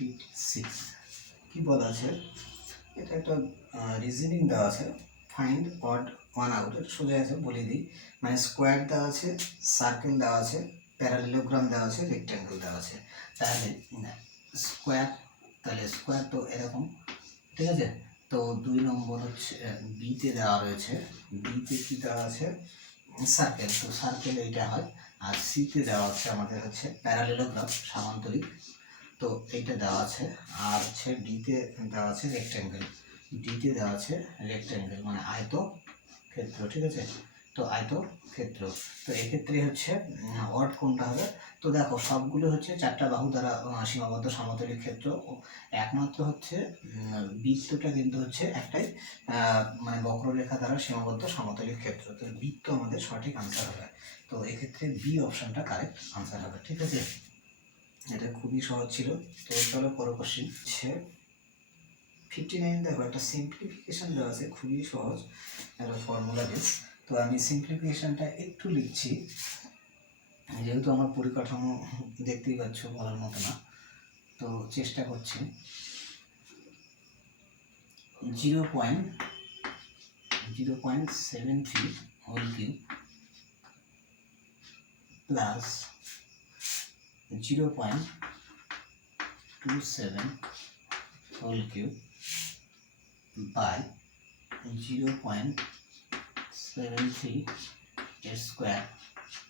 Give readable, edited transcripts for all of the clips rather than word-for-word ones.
56 কি বলা আছে, এটা একটা রিজনিং দেওয়া আছে, ফাইন্ড অড ওয়ান আউট। এটা সোজা আছে, বলে দিই। মানে স্কোয়ার দেওয়া আছে, সার্কেল দেওয়া আছে, প্যারালেলোগ্রাম দেওয়া আছে, রেক্ট্যাঙ্গেল দেওয়া আছে। তাহলে স্কোয়ার, তাহলে স্কোয়ার তো এরকম, ঠিক আছে। তো 2 নম্বর হচ্ছে বিতে দেওয়া রয়েছে, বিতে কি দেওয়া আছে, সার্কেল, তো সার্কেল এইটা হয়। আর সিতে দেওয়া আছে আমাদের হচ্ছে প্যারালেলোগ্রাম, সামান্তরিক, তো এইটা দেওয়া আছে। আর হচ্ছে ডিতে দেওয়া আছে রেক্ট্যাঙ্গেল, ডিতে দেওয়া আছে রেক্ট্যাঙ্গেল মানে আয়ত ক্ষেত্র, ঠিক আছে। তো আয়ত ক্ষেত্র, তো এক্ষেত্রে হচ্ছে অড কোনটা হবে। তো দেখো সবগুলো হচ্ছে 4টা বাহু দ্বারা সীমাবদ্ধ সমতলিক ক্ষেত্র, একমাত্র হচ্ছে বৃত্তটা কিন্তু হচ্ছে একটাই মানে বক্ররেখা দ্বারা সীমাবদ্ধ সমতলিক ক্ষেত্র। তো বৃত্ত আমাদের সঠিক আনসার হবে। তো এক্ষেত্রে বি অপশনটা কারেক্ট আনসার হবে, ঠিক আছে। এটা খুবই সহজ ছিল। তো চলো পরের কোশ্চেন হচ্ছে 59। দেখো একটা সিম্পলিফিকেশন দেওয়া আছে, খুবই সহজ একটা ফর্মুলা বেস। তো আমি সিম্পলিফিকেশনটা একটু লিখছি, যেহেতু আমার পরিকাঠামো দেখতেই পাচ্ছ বলার মতো না, তো চেষ্টা করছি। 0.73 whole cube plus 0.27 whole cube by 0.73 square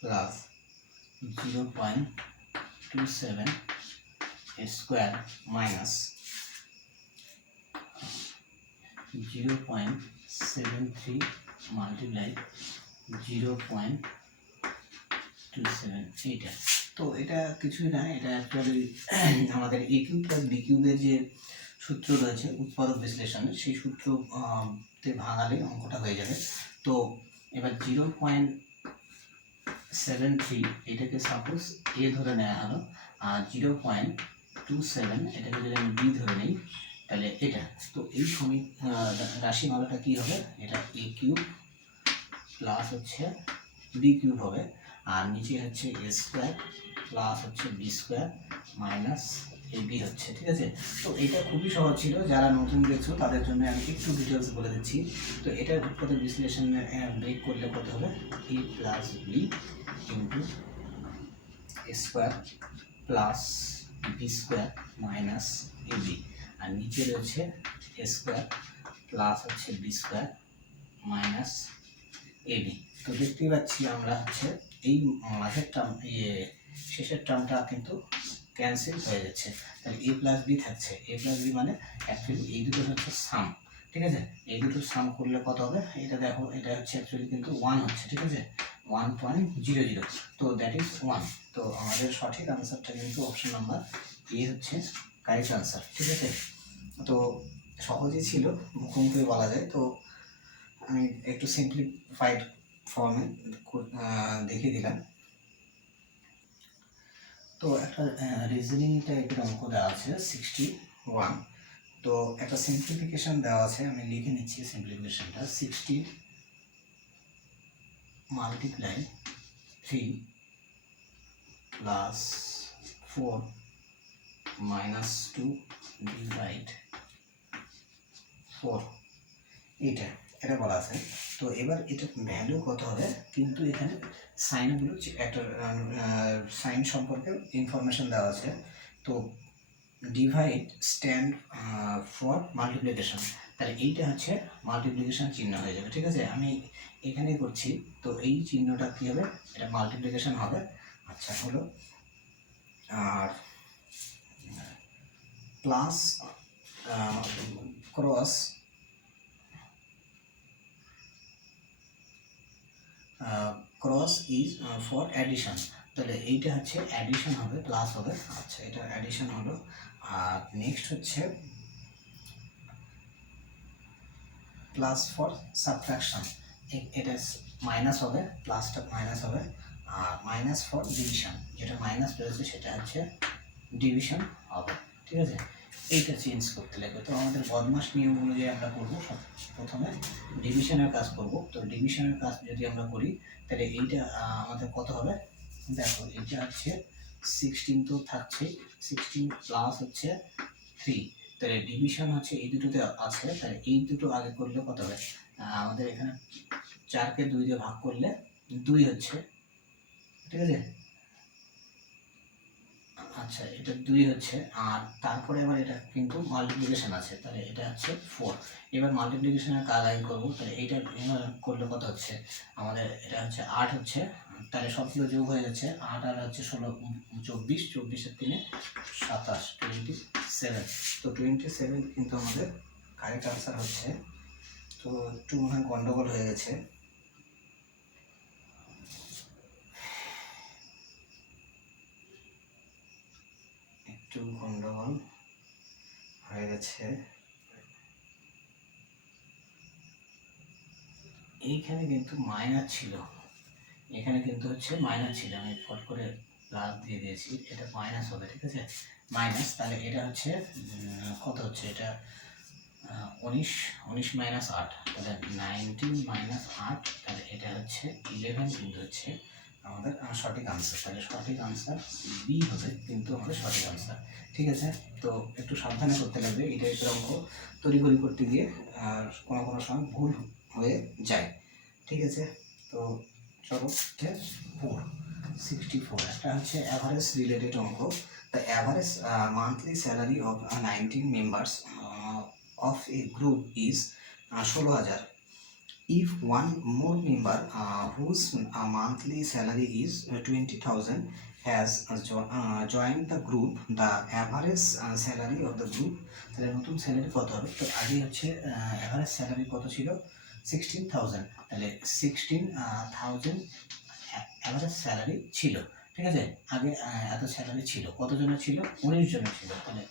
plus 0.27 square minus 0.73 multiply 0.27, এইটা। তো এটা কিছুই না, এটা অ্যাকচুয়ালি আমাদের এ কিউব প্লাস বি কিউবের যে সূত্র রয়েছে উৎপাদক বিশ্লেষণের, সেই সূত্র তে ভাঙালে অঙ্কটা হয়ে যাবে। তো এবার 0.73 এটাকে সাপোজ এ ধরে নেওয়া হলো, আর 0.27 এটাকে যদি আমি বি ধরে নিই, তাহলে এটা, তো এই রাশিমালাটা কি হবে, এটা এ কিউব প্লাস হচ্ছে বি কিউব হবে, আর নিচে হচ্ছে এ স্কোয়ার প্লাস হচ্ছে B square minus A B হচ্ছে, ঠিক আছে। তো এটা খুবই সহজ ছিল, যারা নতুন দেখছো তাদের জন্য আমি একটু ডিটেলস বলে দিচ্ছি। তো এটার উৎপাদক বিশ্লেষণ ব্রেক করলে কত হবে, A plus B into square plus B square minus A B, আর নিচে রয়েছে এ স্কোয়ার প্লাস হচ্ছে B square minus A B. তো দেখতেই পাচ্ছি আমরা হচ্ছে এই মাঝের টার্ম, শেষের টার্মটা কিন্তু ক্যান্সেল হয়ে যাচ্ছে, তাহলে এ প্লাস বি থাকছে। এ প্লাস বি মানে অ্যাকচুয়ালি এই দুটো হচ্ছে সাম, ঠিক আছে। এই দুটো সাম করলে কত হবে, এটা দেখো, এটা হচ্ছে অ্যাকচুয়ালি কিন্তু 1 হচ্ছে, ঠিক আছে, 1.00, তো দ্যাট ইজ 1। তো আমাদের সঠিক আনসারটা কিন্তু অপশন নাম্বার এ হচ্ছে কারেক্ট আনসার, ঠিক আছে। তো সহজই ছিল, মুখোমুখি বলা যায়। তো আমি একটু সিম্পলিফাইড ফর্মে দেখিয়ে দিলাম। তো একটা রিজনিং টাইপের অঙ্ক দেওয়া আছে 61। তো একটা সিম্পলিফিকেশন দেওয়া আছে, আমি লিখে নিচ্ছি সিম্পলিফিকেশনটা। 60 মাল্টিপ্লাই 3 প্লাস 4 মাইনাস 2 ডিভাইড 4, এটা বলা আছে। তো এবার এটা ভ্যালু কত হবে, কিন্তু এখানে সাইনগুলো একটা সাইন সম্পর্কে ইনফরমেশন দেওয়া আছে। তো ডিভাইড স্ট্যান্ড ফর মাল্টিপ্লিকেশন, তাহলে এইটা হচ্ছে মাল্টিপ্লিকেশন চিহ্ন হয়ে যাবে, ঠিক আছে। আমি এখানে করছি, তো এই চিহ্নটা কী হবে, এটা মাল্টিপ্লিকেশন হবে। আচ্ছা হলো, আর plus cross cross is for addition, তাহলে এইটা হচ্ছে অ্যাডিশন হবে, প্লাস হবে। আচ্ছা এটা অ্যাডিশন হলো। আর নেক্সট হচ্ছে প্লাস ফর সাবট্রাকশন, এটা মাইনাস হবে, প্লাসটা মাইনাস হবে। আর মাইনাস ফর ডিভিশন, যেটা মাইনাস রয়েছে সেটা হচ্ছে ডিভিশন হবে, ঠিক আছে। এইটা চেঞ্জ করতে লাগবে। তো আমাদের বদমাস নিয়ম অনুযায়ী আমরা করবো, প্রথমে ডিভিশনের কাজ করব। তো ডিভিশনের কাজ যদি আমরা করি, তাহলে এইটা আমাদের কত হবে, দেখো এটা হচ্ছে 16 তো থাকছে, 16 প্লাস হচ্ছে 3, তাহলে ডিভিশন হচ্ছে এই দুটোতে আছে, তাহলে এই দুটো আগে করলে কত হবে? আমাদের এখানে 4কে 2 দিয়ে ভাগ করলে 2 হচ্ছে, ঠিক আছে। আচ্ছা, এটা 2 হচ্ছে, আর তারপরে এবার এটা কিন্তু মাল্টিপ্লিকেশন আছে, তাহলে এটা হচ্ছে 4। এবার মাল্টিপ্লিকেশনের কাজ আগে করবো, তাহলে এইটা করলে কত হচ্ছে আমাদের? এটা হচ্ছে 8 হচ্ছে, তাহলে সবগুলো যোগ হয়ে যাচ্ছে, 8 আর হচ্ছে 16, 24, 24 3 27, 27। তো 27 কিন্তু আমাদের কারেক্ট আনসার হচ্ছে। তো একটু মনে হয় গন্ডগোল হয়ে গেছে, একটু গন্ডগোল হয়ে গেছে। এইখানে কিন্তু মাইনাস ছিল, এখানে কিন্তু হচ্ছে মাইনাস ছিল, আমি ফট করে প্লাস দিয়ে দিয়েছি, এটা মাইনাস হবে, ঠিক আছে, মাইনাস। তাহলে এটা হচ্ছে কত হচ্ছে? এটা 19, 19 মাইনাস 8, তাহলে 19 মাইনাস 8, তাহলে এটা হচ্ছে 11 কিন্তু হচ্ছে আমাদের সঠিক আনসার। তাহলে সঠিক আনসার বি হবে কিন্তু আমাদের সঠিক আনসার, ঠিক আছে। তো একটু সাবধানে করতে লাগবে এই টাইপের অঙ্ক তড়িঘড়ি করতে গিয়ে, আর কোনো কোনো সময় ভুল হয়ে যায়, ঠিক আছে। তো চলো, 64 একটা হচ্ছে অ্যাভারেজ রিলেটেড অঙ্ক। The average monthly salary of 19 members of a group is 16,000. If one more member whose monthly salary is 20,000 has joined the group, the average salary of the group, তাহলে নতুন স্যালারি কত হবে? তো আগে হচ্ছে average salary কত ছিল? 16,000, তাহলে 16,000 অ্যাভারেজ স্যালারি ছিল, ঠিক আছে। আগে এত স্যালারি ছিল, কতজনের ছিল? 19 জনের ছিল, তাহলে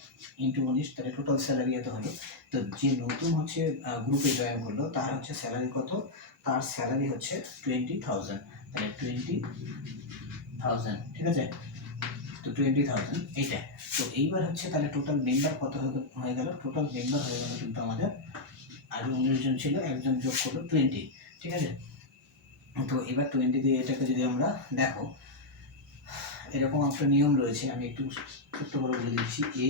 ইন্টু 19, তাহলে টোটাল স্যালারি এত হলো। তো যে নতুন হচ্ছে গ্রুপে জয়েন করলো তার হচ্ছে স্যালারি কত? তার স্যালারি হচ্ছে 20,000, তাহলে 20,000, ঠিক আছে। তো 20,000 এইটা। তো এইবার হচ্ছে তাহলে টোটাল মেম্বার কত হয়ে গেল? টোটাল মেম্বার হয়ে গেল কিন্তু আমাদের আগে 19 জন ছিল, একজন যোগ করলো 20, ঠিক আছে। তো এবার 20 দিয়ে এটাকে যদি আমরা দেখো, এরকম একটা নিয়ম রয়েছে, আমি একটু ছোট্ট করে বলে দিচ্ছি। এ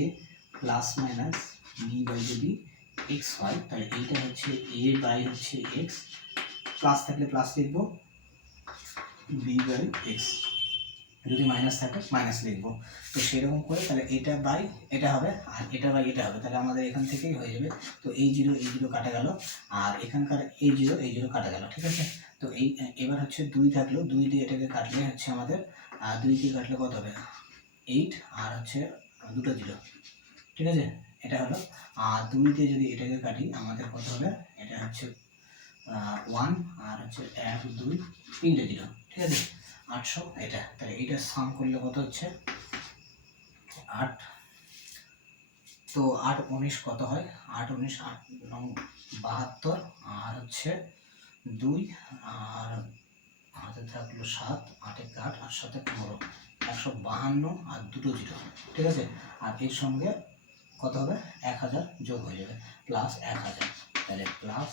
প্লাস মাইনাস বি বাই যদি এক্স হয়, তাহলে এইটা হচ্ছে এ বাই হচ্ছে এক্স, প্লাস থাকলে প্লাস লিখবো, বি বাই এক্স, যদি মাইনাস থাকে মাইনাস লিখবো। তো সেরকম করে তাহলে এটা বাই এটা হবে, আর এটা বাই এটা হবে, তাহলে আমাদের এখান থেকেই হয়ে যাবে। তো এই জিরো কাটা গেল, আর এখানকার এই জিরো কাটা গেল, ঠিক আছে। তো এবার হচ্ছে 2 থাকলো, 2 দিয়ে এটাকে কাটলে হচ্ছে আমাদের 2 দিয়ে কাটলে কত হবে? 8, আর হচ্ছে দুটো জিরো, ঠিক আছে, এটা হলো। আর 2 দিয়ে যদি এটাকে কাটি আমাদের কত হবে? এটা হচ্ছে 1, আর হচ্ছে 1 2 3টে জিরো, ঠিক আছে, 800 এটা। তাহলে এটা সাম করলে কত হচ্ছে? 8, তো 8 19 কত হয়? 8 19 8 9 72, আর হচ্ছে 2, আর হাতে থাকলো 7, 8 8, আর 7 15, 152, আর দুটো জিরো, ঠিক আছে। আর এর সঙ্গে কত হবে? 1000 যোগ হয়ে যাবে, প্লাস 1000, তাহলে প্লাস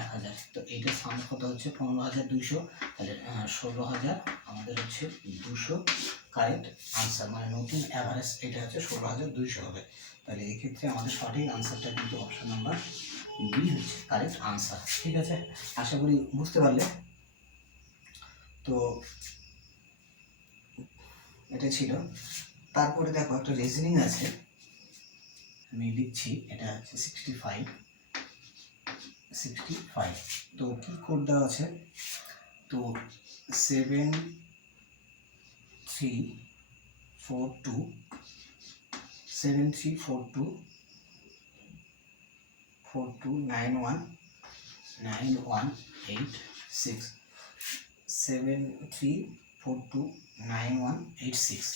1000। তো এইটার সাম কত হচ্ছে? 15,200, তাহলে 16,000 আমাদের হচ্ছে 200 কারেক্ট আনসার, মানে নতুন অ্যাভারেজ এটা হচ্ছে 16,200 হবে। তাহলে এক্ষেত্রে আমাদের সঠিক আনসারটা কিন্তু অপশন নাম্বার বি হচ্ছে কারেক্ট আনসার, ঠিক আছে। আশা করি বুঝতে পারলে। তো এটা ছিল। তারপরে দেখো একটা রিজনিং আছে, আমি লিখছি, এটা হচ্ছে 65। তো কি কোড দেওয়া আছে? তো 7342 9186, 73429186,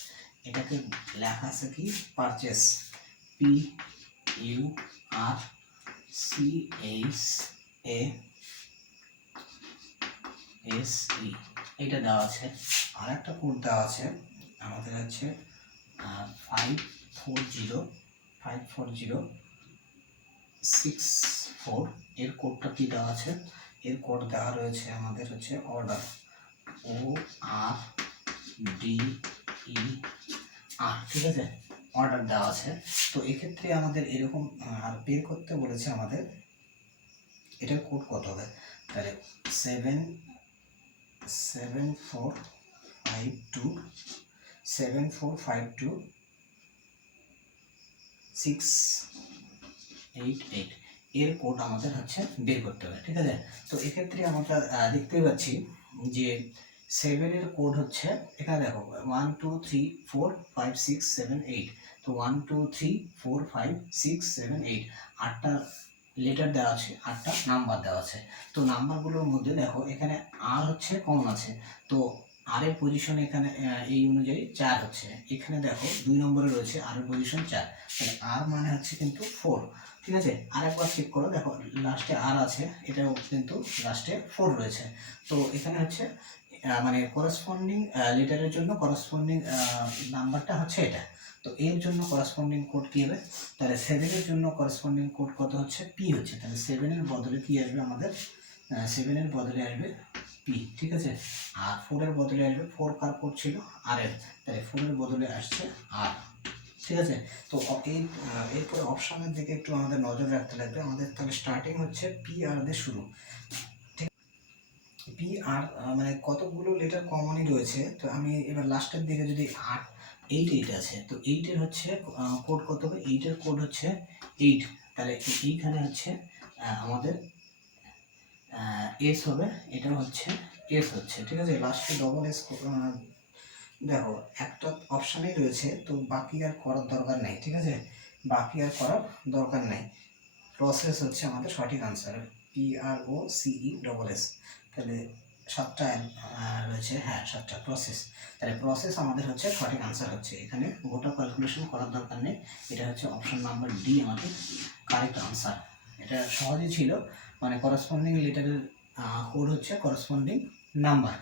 এটাকে লেখা আছে কি? পারচেস, PURCHASE, এটা দেওয়া আছে। আর একটা কোড দেওয়া আছে আমাদের হচ্ছে 54064, এর কোডটা কি দেওয়া আছে? এর কোড দেওয়া রয়েছে আমাদের হচ্ছে অর্ডার, ORDER, ই আর, ঠিক আছে, অর্ডার দেওয়া আছে। তো এক্ষেত্রে আমাদের এরকম আর বের করতে বলেছে আমাদের, এটার কোড কত হবে, তাহলে 7452688 এর কোড আমাদের হচ্ছে বের করতে হবে, ঠিক আছে। তো এক্ষেত্রে আমরা দেখতে পাচ্ছি যে 7-এর কোড হচ্ছে, এখানে দেখো 1 2 3 4 5 6 7 8, তো 1 2 3 4 5 6 7 8, 8টা লেটার দেওয়া আছে, 8টা নাম্বার দেওয়া আছে। তো নাম্বারগুলোর মধ্যে দেখো এখানে আর হচ্ছে কমন আছে, তো আর এর পজিশন এখানে এই অনুযায়ী 4 হচ্ছে। এখানে দেখো 2 নম্বরে রয়েছে আর এর পজিশন 4, তাহলে আর মানে হচ্ছে কিন্তু 4, ঠিক আছে। আরেকবার চেক করো, দেখো লাস্টে আর আছে, এটাও কিন্তু লাস্টে 4 রয়েছে। তো এখানে হচ্ছে মানে করসপন্ডিং লেটারের জন্য করসপন্ডিং নাম্বারটা হচ্ছে এটা। তো এর জন্য করসপন্ডিং কোড কী হবে, তাহলে 7-এর জন্য করসপন্ডিং কোড কত হচ্ছে, পি হচ্ছে। তাহলে 7-এর বদলে কী আসবে আমাদের, 7-এর বদলে আসবে পি, ঠিক আছে। আর 4-এর বদলে আসবে, 4 কার কোড ছিল, আর এর, তাহলে 4-এর বদলে আসছে আর, ঠিক আছে। তো এরপরে অপশানের দিকে একটু আমাদের নজর রাখতে লাগবে আমাদের। তাহলে স্টার্টিং হচ্ছে পি আর দিয়ে শুরু, পি আর মানে কতগুলো লেটার কমনই রয়েছে। তো আমি এবার লাস্টের দিকে যদি 8 আছে, তো 8-এর হচ্ছে কোড কত হবে, 8-এর কোড হচ্ছে 8, তাহলে এইখানে হচ্ছে আমাদের এস হবে, এটা হচ্ছে এস হচ্ছে, ঠিক আছে। লাস্টে ডবল এস, দেখো একটা অপশানেই রয়েছে, তো বাকি আর করার দরকার নেই, ঠিক আছে, বাকি আর করার দরকার নেই। প্রসেস হচ্ছে আমাদের সঠিক আনসার, PROCE, তাহলে 7টা রয়েছে, হ্যাঁ 7টা প্রসেস, তাহলে প্রসেস আমাদের হচ্ছে সঠিক আনসার হচ্ছে। এখানে গোটা ক্যালকুলেশন করার দরকার নেই, এটা হচ্ছে অপশন নাম্বার ডি আমাদের কারেক্ট আনসার। এটা সহজই ছিল, মানে করসপন্ডিং লেটারের কোড হচ্ছে করসপন্ডিং নাম্বার।